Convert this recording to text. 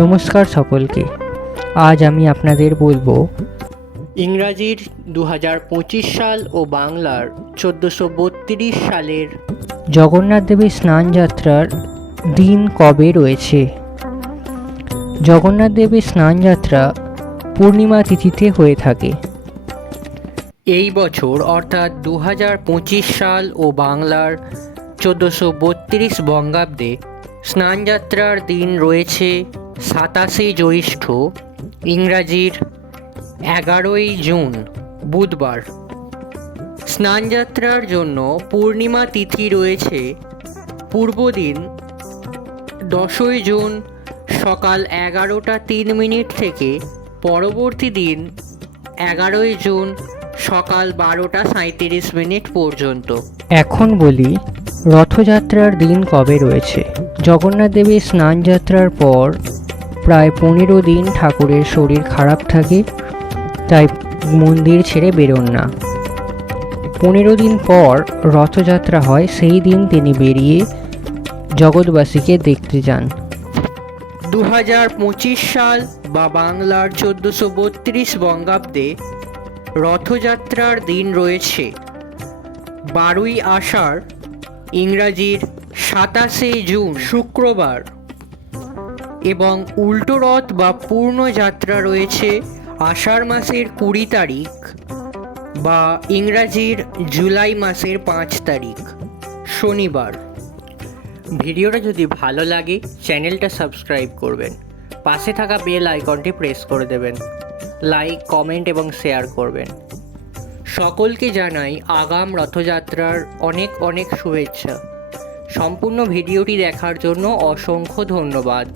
নমস্কার সকলকে। আজ আমি আপনাদের বলবো ইংরাজির 2025 সাল ও বাংলার 1432 সালের জগন্নাথ দেবের স্নানযাত্রার দিন কবে রয়েছে। জগন্নাথ দেবের স্নানযাত্রা পূর্ণিমা তিথিতে হয়ে থাকে। এই বছর অর্থাৎ 2025 সাল ও বাংলার 1432 বঙ্গাব্দে স্নানযাত্রার দিন রয়েছে 27 জ্যৈষ্ঠ, ইংরাজির 11ই জুন বুধবার। স্নানযাত্রার জন্য পূর্ণিমা তিথি রয়েছে পূর্বদিন 10ই জুন সকাল 11টা 3 মিনিট থেকে পরবর্তী দিন 11ই জুন সকাল 12টা 37 মিনিট পর্যন্ত। এখন বলি রথযাত্রার দিন কবে রয়েছে। জগন্নাথ দেবের স্নানযাত্রার পর প্রায় 15 দিন ঠাকুরের শরীর খারাপ থাকে, তাই মন্দির ছেড়ে বেরোন না। 15 দিন পর রথযাত্রা হয়, সেই দিন তিনি বেরিয়ে জগৎবাসীকে দেখতে যান। 2025 সাল বা বাংলার 1432 বঙ্গাব্দে রথযাত্রার দিন রয়েছে 12ই আষাঢ়, ইংরাজির 27শে জুন শুক্রবার, এবং উল্টো রথ বা পূর্ণ যাত্রা রয়েছে আষাঢ় মাসের 20 তারিখ বা ইংরাজির জুলাই মাসের 5 তারিখ শনিবার। ভিডিওটা যদি ভালো লাগে চ্যানেলটা সাবস্ক্রাইব করবেন, পাশে থাকা বেল আইকনটি প্রেস করে দেবেন, লাইক, কমেন্ট এবং শেয়ার করবেন। সকলকে জানাই আগাম রথযাত্রার অনেক অনেক শুভেচ্ছা। সম্পূর্ণ ভিডিওটি দেখার জন্য অসংখ্য ধন্যবাদ।